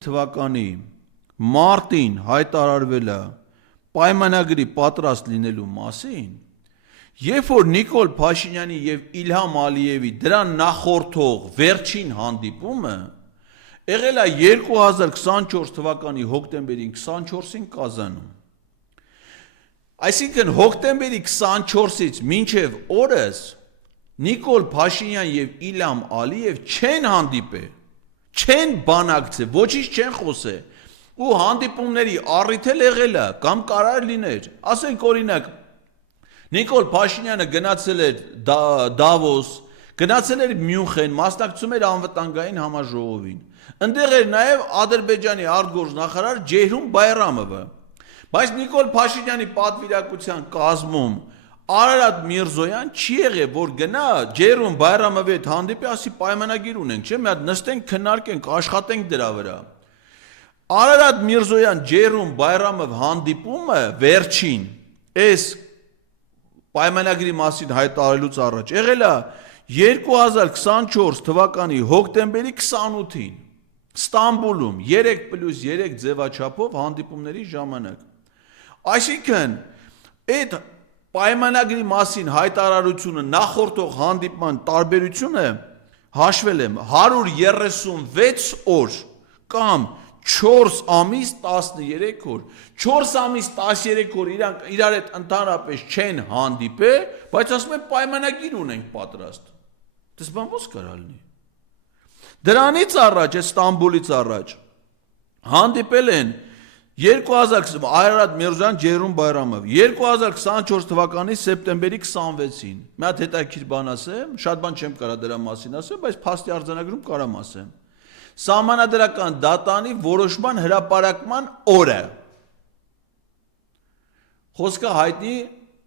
թվականի մարտին հայտարարվել է պայմանագրի պատրաստ լինելու մասին, երբ որ Նիկոլ Փաշինյանի եւ Իլհամ Ալիևի դրան նախորդող վերջին հանդիպումը եղել է 2024 թվականի հոկտեմբերի 24-ին Կազանում։ Այսինքն հոկտեմբերի 24-ից մինչև օրս Նիկոլ Փաշինյան եւ Իլհամ Ալիև չեն հանդիպել, չեն բանակցել, ոչինչ չեն խոսել, ու հանդիպումների առիթ էլ եղել է կամ կարող լիներ, ասենք օրինակ Նիկոլ Փաշինյանը գնացել էր Դավոս, գնացել էր Մյունխեն, մասնակցում էր անվտանգային համաժողովին, ընդեղ էր նաև Ադրբեջանի արտգործնախարար Ջեյհուն Բայրամովը, բայց Նիկոլ Փաշինյանի պատվիրակության կազմում Արարատ Միրզոյան չի եղել, որ գնա Ջեյհուն Բայրամովի հետ հանդիպի, ասի պայմանագիր ունենք, չէ՞, մի հատ նստենք, քննարկենք, աշխատենք դրա վրա։ Արարատ Միրզոյան Ջեյհուն Բայրամով հանդիպումը վերջին այս պայմանագրի մասին հայտարարելուց առաջ եղել է 2024 թվականի հոկտեմբերի 28-ին Ստամբուլում 3+3 ձևաչափով հանդիպումների ժամանակ։ Այսինքն այդ պայմանագրի մասին հայտարարությունը նախորդող հանդիպման տարբերությունը հաշվել եմ 136 օր կամ 4 ամիս 13 օր, 4 ամիս 13 օր իրար հետ ընդհանրապես չեն հանդիպել, բայց ասում են պայմանագիր ունենք պատրաստ։ Դες բան ո՞ս կարա լինի։ Դրանից առաջ, Ստամբուլից առաջ հանդիպել են 2020 Արարատ Միրզոյան Ջեյհուն Բայրամով 2024 թվականի սեպտեմբերի 26-ին։ Մի հատ հետաքրքիր բան ասեմ, շատ բան չեմ կարա դրա մասին ասեմ, բայց փաստի արձանագրում կարամ ասեմ։ Սահմանադրական դատանի որոշման հրապարակման օրը։ Խոսքը հայտնի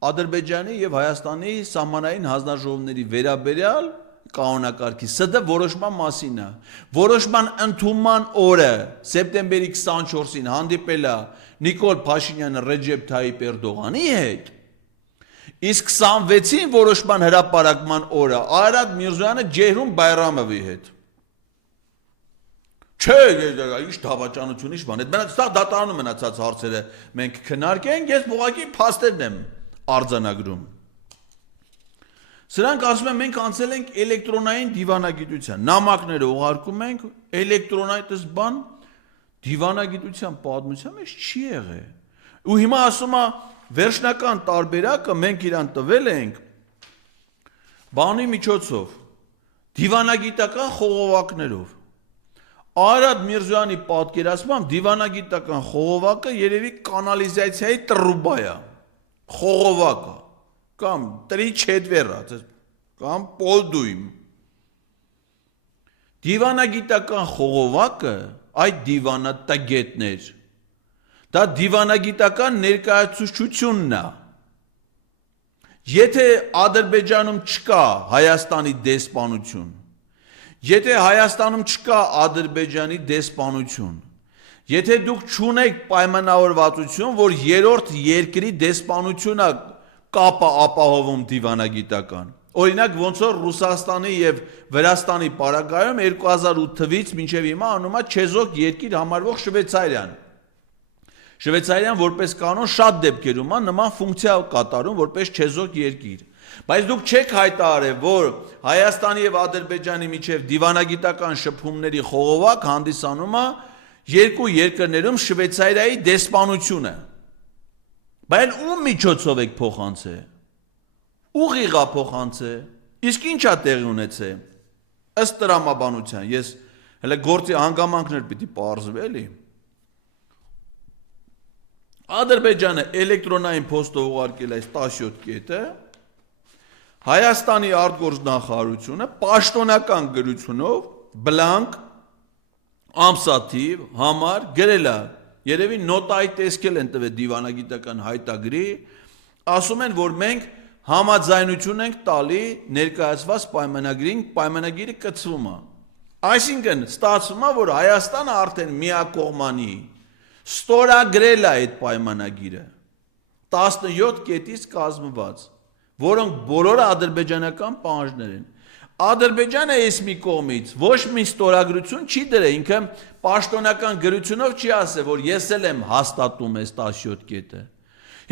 Ադրբեջանի եւ Հայաստանի սահմանային հանձնաժողովների վերաբերյալ կանոնակարգի ՍԴ որոշման մասին է։ Որոշման ընդունման օրը սեպտեմբերի 24-ին հանդիպել է Նիկոլ Փաշինյանը Ռեջեփ Թայիպ Էրդողանի հետ։ Իսկ 26-ին որոշման հրապարակման օրը Արարատ Միրզոյանը Ջեյհուն Բայրամովի հետ։ Չէ, ինչ դավաճանություն, ինչ բան։ Այդ մենակ ստեղ դատարանում մնացած հարցերը մենք քննարկենք, ես ուղղակի փաստերն եմ արձանագրում։ Սրանք ասում են մենք անցել ենք էլեկտրոնային դիվանագիտության, նամակները ուղարկում ենք էլեկտրոնային բան դիվանագիտության պատմության մեջ չի եղել։ Ու հիմա ասում է վերջնական տարբերակը մենք իրան տվել ենք բանի միջոցով, դիվանագիտական խողովակներով։ Արարատ Միրզոյանի պատկերացմամբ դիվանագիտական խողովակը երևի կանալիզացիայի տրուբա է, խողովակը կամ 3/4, կամ պոլդույմ։ Դիվանագիտական խողովակը այդ դիվանատագետներ, դա դիվանագիտական ներկայացուցչությունն է։ Եթե Ադրբեջանում չկա Հայաստանի դեսպանություն, եթե Հայաստանում չկա Ադրբեջանի դեսպանություն, եթե դուք չունեք պայմանավորվածություն, որ երրորդ երկրի դեսպանությունը կապը ապահովում դիվանագիտական։ Օրինակ ոնց որ Ռուսաստանի եւ Վրաստանի պարագայում 2008 թվականից մինչեւ հիմա անում է չեզոք երկիր համարվող Շվեյցարիան։ Շվեյցարիան որպես կանոն շատ դեպքերում է նման ֆունկցիա կատարում որպես չեզոք երկիր։ Բայց դուք չեք հայտարարել, որ Հայաստանի եւ Ադրբեջանի միջեւ դիվանագիտական շփումների խողովակ հանդիսանում է երկու երկրներում Շվեյցարիայի դեսպանությունը։ Բայց ում միջոցով եք փոխանցել։ Ուղիղ է փոխանցել։ Իսկ ի՞նչ է տեղի ունեցել։ Ըստ տրամաբանության, ես հələ գործի հանգամանքներ պիտի պարզվի էլի։ Ադրբեջանը էլեկտրոնային փոստով ուղարկել այս 17 կետը, Հայաստանի արտգործնախարարությունը պաշտոնական գրությունով բլանկ ամսաթիվ համար գրել է, երևի նոտայի տեսքել են տվել դիվանագիտական հայտագրի, ասում են, որ մենք համաձայնություն ենք տալի ներկայացված պայմանագրին, պայմանագիրը կցվում է։ Այսինքն ստացվում է, որ Հայաստանը արդեն միակողմանի ստորագրել է այդ պայմանագիրը 17 կետից կազմված, որոնք բոլորը ադրբեջանական պահանջներ են։ Ադրբեջանը էս մի կողմից ոչ մի ստորագրություն չի դրել, ինքը պաշտոնական գրությունով չի ասել, որ ես էլ եմ հաստատում այս 17 կետը։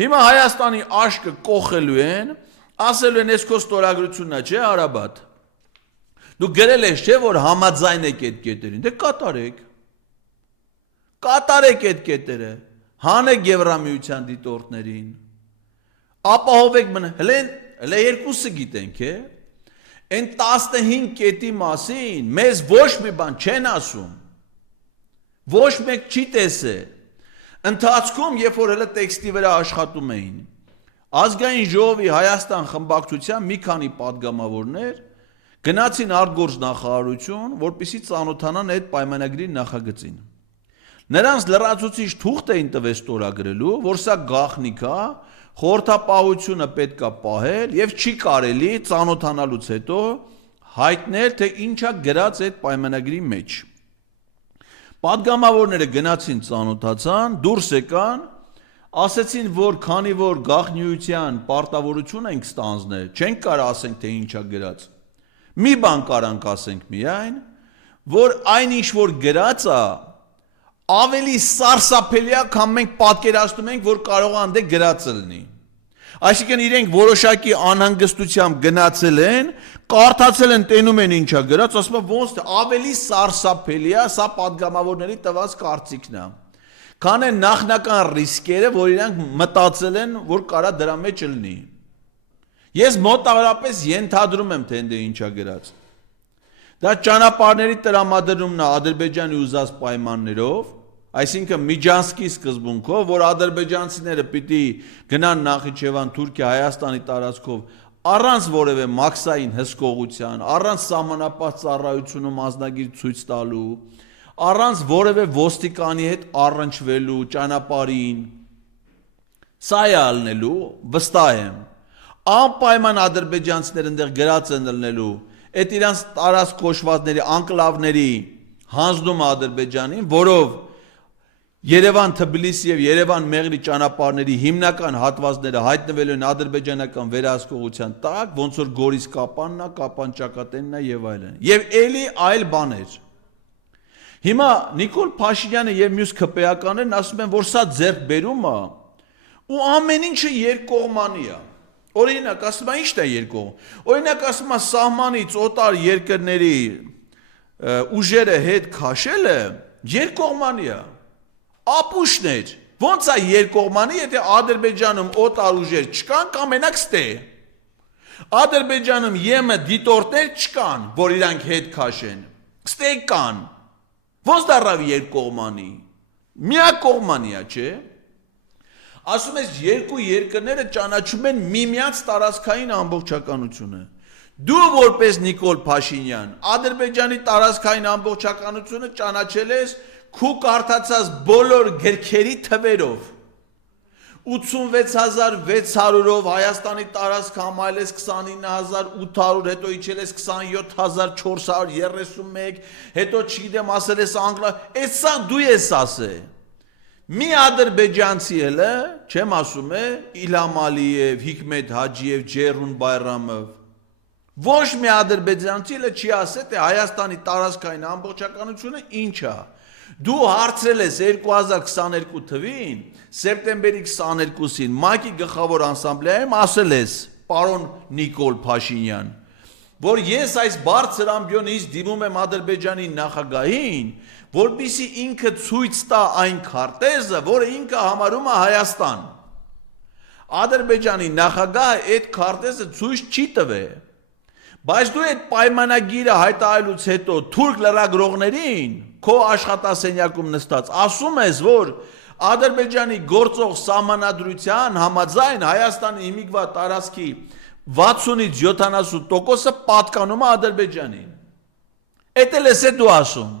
Հիմա Հայաստանի աշկը կողելու են, ասելու են, ես քո ստորագրությունն է, չէ, Արաբատ։ Դու գրել ես, չէ, որ համաձայն եք այդ կետերին, դե կատարեք։ Կատարեք այդ կետերը, հանեք Եվրամիության դիտորդներին, ապահովեք մնա, հələ երկուսը գիտենք, է, այն 15 կետի մասին մեզ ոչ մի բան չեն ասում, ոչ մեկ չի տեսել, ընթացքում, երբ որ հələ տեքստի վրա աշխատում էին, Ազգային ժողովի Հայաստան խմբակցության մի քանի պատգամավորներ գնացին արտգործնախարարություն, որպեսզի ծանոթանան այդ պայմանագրի նախագծին։ Նրանց լրացուցիչ թուղթ էին տվել ստորագրելու, որ սա գաղտնիք է, խորհրդապահությունը պետք է պահել եւ չի կարելի ծանոթանալուց հետո հայտնել, թե ինչա գրած այդ պայմանագրի մեջ։ Պատգամավորները գնացին ծանոթացան, դուրս եկան, ասեցին, որ քանի որ գաղտնիության պարտավորություն ենք ստանձնել, չենք կարող ասենք, թե ինչա գրած։ Մի բան կարանք ասենք միայն, որ այն ինչ որ գրած է, ավելի սարսափելի է, քան մենք պատկերացնում ենք, որ կարող է անդե գրած լինի։ Այսինքն իրենք որոշակի անհանգստությամբ գնացել են, կարդացել են, տենում են ինչա գրած, ասում են ոնց թե ավելի սարսափելի է, սա պատգամավորների տված կարծիքն է։ Քան են նախնական ռիսկերը, որ իրանք մտածել են, որ կարա դրա մեջ լինի։ Ես մոտավորապես ենթադրում եմ, թե ընդ ինչա գրած։ Դա ճանապարհների տրամադրումն է Ադրբեջանի ուզած պայմաններով, այսինքն Միջանսկի սկզբունքով, որ ադրբեջանցիները պիտի գնան Նախիջևան, Թուրքիա, Հայաստանի տարածքով առանց որևէ մաքսային հսկողության, առանց սահմանապահ ծառայությունում ազնագիր ցույց տալու, առանց որևէ ոստիկանի հետ առնչվելու ճանապարհին, սա է ալնելու, վստահ եմ, անպայման ադրբեջանցիները այնտեղ գրած են ելնելու, այդ իրանց տարածք կոչվածների, անկլավների հանձնում Ադրբեջանին, որով Երևան Թբիլիսի եւ Երևան Մեղրի ճանապարհների հիմնական հատվածները հայտնվելու են ադրբեջանական վերահսկողության տակ, ոնց որ Գորիս Կապանն է, Կապան ճակատենն է եւ այլն։ Եվ էլի այլ բաներ։ Հիմա Նիկոլ Փաշինյանը եւ մյուս ԿՊԱ-ականներն ասում են, որ սա ձեռքբերում է ու ամեն ինչը երկկողմանի է։ Օրինակ, ասում է ի՞նչն է երկկողմ։ Օրինակ ասում է սահմանից օտար երկրների ուժերը հետ քաշելը երկկողմանի է։ Ապուշներ, ոնց է երկկողմանի, եթե Ադրբեջանում օտար ուժեր չկան կամ մենակ ստե։ Ադրբեջանում ԵՄ դիտորդներ չկան, որ իրանք հետ քաշեն։ Ստե կան։ Ոնց դառավ երկկողմանի։ Միակողմանի է, չէ՞։ Ասում ես երկու երկրները ճանաչում են միմյանց տարածքային ամբողջականությունը։ Դու որպես Նիկոլ Փաշինյան Ադրբեջանի տարածքային ամբողջականությունը ճանաչել ես քու կարդացած բոլոր գրքերի թվերով 86600-ով Հայաստանի տարածք համայլես 29800, հետո իջել ես 27431, հետո չգիտեմ ասել ես անգլա, այս սա դու ես ասել։ Մի ադրբեջանցի էլ է, չեմ ասում է, Իլհամ Ալիև, Հիկմետ Հաջիև, Ջերուն Բայրամով։ Ոչ մի ադրբեջանցի էլ չի ասել, թե Հայաստանի տարածքային ամբողջականությունը ինչ է։ Դու հարցրել ես 2022 թվին, սեպտեմբերի 22-ին, ՄԱԿ-ի գլխավոր ասամբլեայում ասել ես, պարոն Նիկոլ Փաշինյան, որ ես այս բարձր ամբիոնից դիմում եմ Ադրբեջանի նախագահին, որպեսզի ինքը ցույց տա այն քարտեզը, որը ինքը համարում է Հայաստան։ Ադրբեջանի նախագահը այդ քարտեզը ցույց չի տվել։ Բայց դու այդ պայմանագիրը հայտարարելուց հետո թուրք լրագրողներին քո աշխատասենյակում նստած ասում ես, որ Ադրբեջանի գործող սահմանադրության համաձայն Հայաստանի հիմիկվա տարածքի 60-ից 70%-ը պատկանում է Ադրբեջանին։ Էդ էլ ես դու ասում։